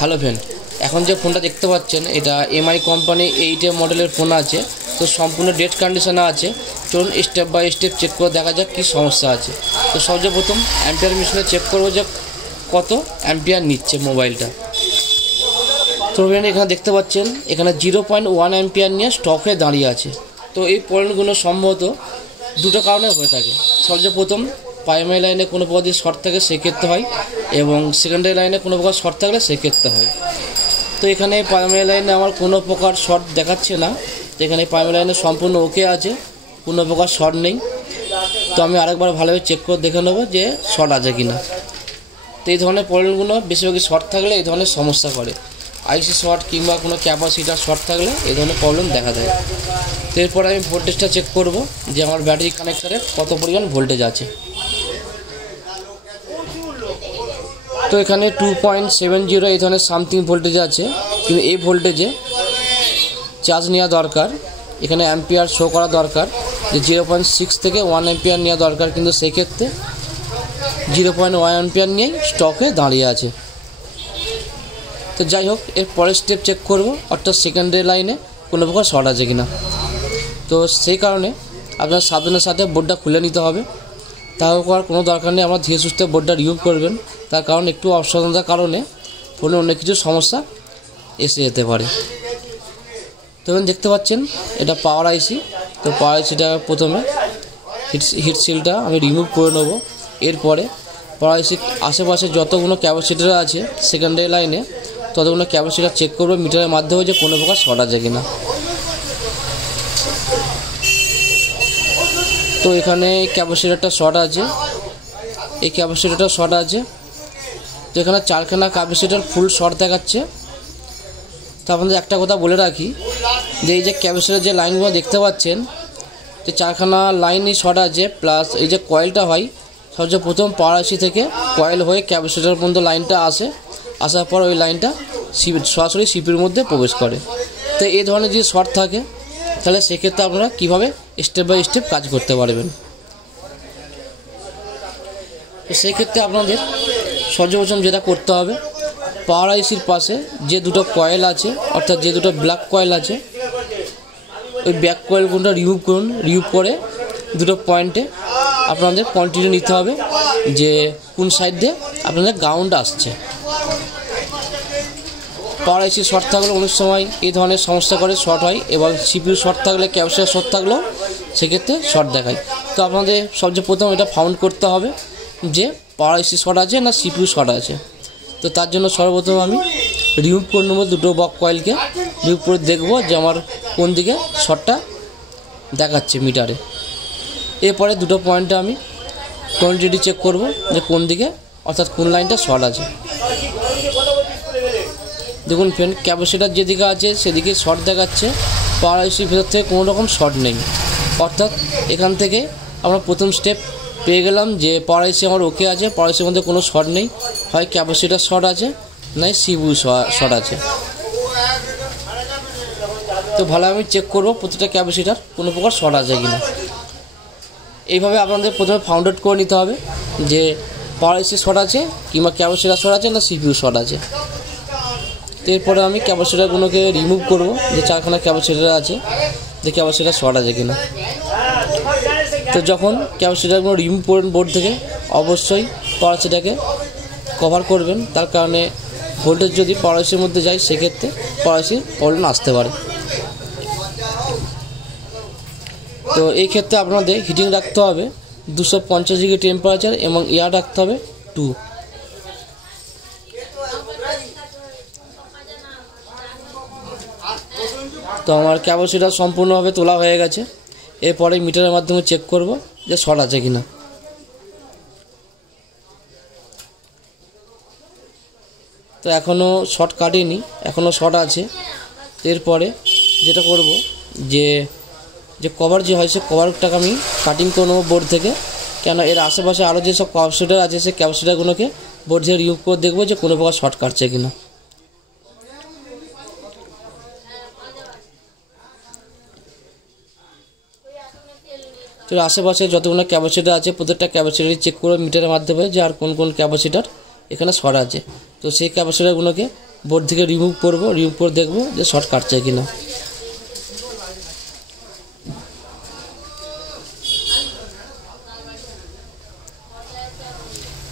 Hello friend, এখন যে ফোনটা দেখতে পাচ্ছেন এটা এমআই কোম্পানি 8 মডেলের ফোন আছে। তো সম্পূর্ণ ডেড কন্ডিশনে আছে। চলুন স্টেপ বাই স্টেপ চেক করে দেখা যাক কী সমস্যা আছে। তো সবচেয়ে প্রথম অ্যাম্পিয়ার মেশিনে চেক করবো যে কত অ্যাম্পিয়ার নিচ্ছে মোবাইলটা। তো ফ্রেন্ড এখানে দেখতে পাচ্ছেন এখানে 0.1 অ্যাম্পিয়ার নিয়ে স্টক হয়ে দাঁড়িয়ে আছে। তো এই পয়েন্টগুলো সম্ভবত দুটো কারণে হয়ে থাকে। সবচেয়ে প্রথম, প্রাইমারি লাইনে কোনো প্রকার যদি শর্ট থাকে সেক্ষেত্রে হয়, এবং সেকেন্ডারি লাইনে কোনো প্রকার শর্ট থাকলে সেক্ষেত্রে হয়। তো এখানে প্রাইমারি লাইনে আমার কোনো প্রকার শর্ট দেখাচ্ছে না। তো এখানে প্রাইমারি লাইনে সম্পূর্ণ ওকে আছে, কোনো প্রকার শর্ট নেই। তো আমি আরেকবার ভালোভাবে চেক করে দেখে নেবো যে শর্ট আছে কি না। তো এই ধরনের প্রবলেমগুলো বেশিরভাগই শর্ট থাকলে এই ধরনের সমস্যা করে। আইসি শর্ট কিংবা কোনো ক্যাপাসিটার শর্ট থাকলে এই ধরনের প্রবলেম দেখা দেয়। তো এরপরে আমি ভোল্টেজটা চেক করব যে আমার ব্যাটারি কানেক্টারে কত পরিমাণ ভোল্টেজ আছে। তো এখানে 2.70 এই ধরনের সামথিং ভোল্টেজ আছে, কিন্তু এই ভোল্টেজে চার্জ নেওয়া দরকার। এখানে অ্যাম্পিয়ার শো করা দরকার যে 0.6 থেকে 1 অ্যাম্পিয়ার নেওয়া দরকার, কিন্তু সেক্ষেত্রে 0.1 অ্যাম্পিয়ার নিয়েই স্টকে দাঁড়িয়ে আছে। তো যাই হোক, এর পরের স্টেপ চেক করব, অর্থাৎ সেকেন্ডারি লাইনে কোনো প্রকার শর্ট আছে কিনা। তো সেই কারণে আপনার সাবধানের সাথে বোর্ডটা খুলে নিতে হবে। তাও করার কোনো দরকার নেই, আমরা ধীরে সুস্থে বোর্ডটা রিমুভ করবেন। তার কারণ একটু অসাবধানতার কারণে ফোনে অনেক কিছু সমস্যা এসে যেতে পারে। তো দেখতে পাচ্ছেন এটা পাওয়ার আইসি। তো পাওয়ার আইসিটা প্রথমে হিট সিলটা আমি রিমুভ করে নেব। এরপরে পাওয়ার আইসি আশেপাশে যতগুলো ক্যাপাসিটার আছে সেকেন্ডারি লাইনে ততগুলো ক্যাপাসিটার চেক করবো মিটারের মাধ্যমে যে কোনো প্রকার শর্ট আছে কিনা। তো এখানে ক্যাপাসিটারটা শর্ট আছে, এই ক্যাপাসিটারটা শর্ট আছে। তো এখানে 4খানা ক্যাপাসিটার ফুল শর্ট দেখাচ্ছে। তো আপনাদের একটা কথা বলে রাখি যে এই যে ক্যাপাসিটার যে লাইনগুলো দেখতে পাচ্ছেন, যে 4খানা লাইনই শর্ট আছে, প্লাস এই যে কয়েলটা হয় সবচেয়ে প্রথম পাওয়ার আইসি থেকে কয়েল হয়ে ক্যাপাসিটার পর্যন্ত লাইনটা আসার পর ওই লাইনটা সরাসরি সিপির মধ্যে প্রবেশ করে। তো এই ধরনের যদি শর্ট থাকে তাহলে সেক্ষেত্রে আপনারা কীভাবে স্টেপ বাই স্টেপ কাজ করতে পারবেন। তো সেই ক্ষেত্রে আপনাদের সর্বপ্রথম যেটা করতে হবে, পাওয়ার আইসির পাশে যে দুটো কয়েল আছে, অর্থাৎ যে দুটো ব্ল্যাক কয়েল আছে, ওই ব্যাক কয়েলগুলো রিমুভ করুন। রিমুভ করে দুটো পয়েন্টে আপনাদের কোয়ান্টিটি নিতে হবে যে কোন সাইড দিয়ে আপনাদের গ্রাউন্ড আসছে। পাওয়ার আইসি শর্ট থাকলে অনেক সময় এই ধরনের সমস্যা করে, শর্ট হয়, এবং সিপিইউ শর্ট থাকলে ক্যাপাসিটর শর্ট থাকলেও সেক্ষেত্রে শর্ট দেখায়। তো আপনাদের সবচেয়ে প্রথম এটা ফাউন্ড করতে হবে যে পাওয়ার আইসি শর্ট আছে না সিপিইউ শর্ট আছে। তো তার জন্য সর্বপ্রথম আমি রিমুভ করে নেবো দুটো বক কয়েলকে। রিমুভ করে দেখবো যে আমার কোন দিকে শর্টটা দেখাচ্ছে মিটারে। এরপরে দুটো পয়েন্টে আমি কোয়ান্টিটি চেক করব যে কোন দিকে, অর্থাৎ কোন লাইনটা শর্ট আছে। দেখুন ফ্রেন্ড, ক্যাপাসিটার যেদিকে আছে সেদিকে শর্ট দেখাচ্ছে, পাওয়ার আইসির ভেতর থেকে কোনো রকম শর্ট নেই। অর্থাৎ এখান থেকে আমরা প্রথম স্টেপ পেয়ে গেলাম যে পাওয়ার আইসি আমার ওকে আছে, পাওয়ার আইসির মধ্যে কোনো শর্ট নেই, হয় ক্যাপাসিটার শর্ট আছে নয় সিপিইউ শর্ট আছে। তো ভালো আমি চেক করবো প্রতিটা ক্যাপাসিটার কোনো প্রকার শর্ট আছে কিনা। এইভাবে আপনাদের প্রথমে ফাউন্ড আউট করে নিতে হবে যে পাওয়ার আইসি শর্ট আছে কিংবা ক্যাপাসিটার শর্ট আছে না সিপিইউ শর্ট আছে। তো এরপরে আমি ক্যাপাসিটারগুলোকে রিমুভ করবো, যে 4খানা ক্যাপাসিটার আছে, যে ক্যাপাসিটার শর্ট আছে কিনা। তো যখন ক্যাপাসিটারগুলো রিমুভ করবেন বোর্ড থেকে, অবশ্যই পাওয়ার আইসিটাকে কভার করবেন। তার কারণে ভোল্টেজ যদি পাওয়ার আইসির মধ্যে যায় সেক্ষেত্রে পাওয়ার আইসির প্রবলেম আসতে পারে। তো এই ক্ষেত্রে আপনাদের হিটিং রাখতে হবে 250 ডিগ্রি টেম্পারেচার, এবং এয়ার রাখতে হবে 2। তো আমার ক্যাপাসিটার সম্পূর্ণভাবে তোলা হয়ে গেছে। এরপরে মিটারের মাধ্যমে চেক করব যে শর্ট আছে কিনা। তো এখনও শর্ট কাটেনি, এখনও শর্ট আছে। এরপরে যেটা করব যে কভার যে হয় সে কভারটাকে আমি কাটিং করে নেবো বোর্ড থেকে। কেন এর আশেপাশে আরও যেসব ক্যাপাসিটার আছে সেই ক্যাপাসিটারগুলোকে বোর্ড থেকে রিমুভ করে দেখবো যে কোনো প্রকার শর্ট কাটছে কিনা। তো আশেপাশে যতগুলো ক্যাপাসিটার আছে প্রত্যেকটা ক্যাপাসিটারই চেক করে মিটারের মাধ্যমে যে আর কোন কোন ক্যাপাসিটার এখানে শর্ট আছে। তো সেই ক্যাপাসিটারগুলোকে বোর্ড থেকে রিমুভ করব, রিমুভ করে দেখবো যে শর্ট কাটছে কিনা।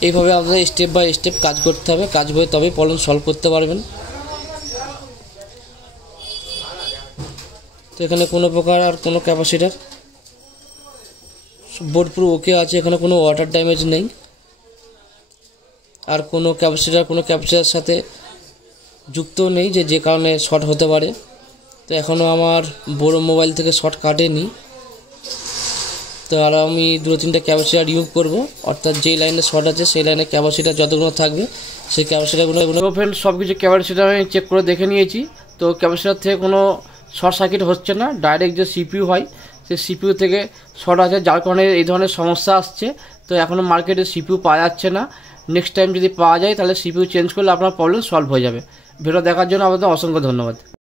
এইভাবে আপনাদের স্টেপ বাই স্টেপ কাজ করতে হবে, কাজ করে তবেই প্রবলেম সলভ করতে পারবেন। তো এখানে কোনো প্রকার আর কোনো ক্যাপাসিটার বোর্ড পুরো ওকে আছে, এখানে কোনো ওয়াটার ড্যামেজ নেই, আর কোনো ক্যাপাসিটার সাথে যুক্ত নেই যে কারণে শর্ট হতে পারে। তো এখনও আমার বড় মোবাইল থেকে শর্ট কাটেনি। তো আর আমি 2-3টা ক্যাপাসিটার রিমুভ করব, অর্থাৎ যেই লাইনে শর্ট আছে সেই লাইনে ক্যাপাসিটার যতগুলো থাকবে সেই ক্যাপাসিটারগুলো। ফ্রেন্ড সব কিছু ক্যাপাসিটার আমি চেক করে দেখে নিয়েছি। তো ক্যাপাসিটার থেকে কোনো শর্ট সার্কিট হচ্ছে না, ডাইরেক্ট যে সিপিইউ হয় সেই সিপিইউ থেকে শর্ট আছে, যার কারণে এই ধরনের সমস্যা আসছে। তো এখনও মার্কেটে সিপিইউ পাওয়া যাচ্ছে না, নেক্সট টাইম যদি পাওয়া যায় তাহলে সিপিইউ চেঞ্জ করলে আপনার প্রবলেম সলভ হয়ে যাবে। ভিডিও দেখার জন্য আপনাদের অসংখ্য ধন্যবাদ।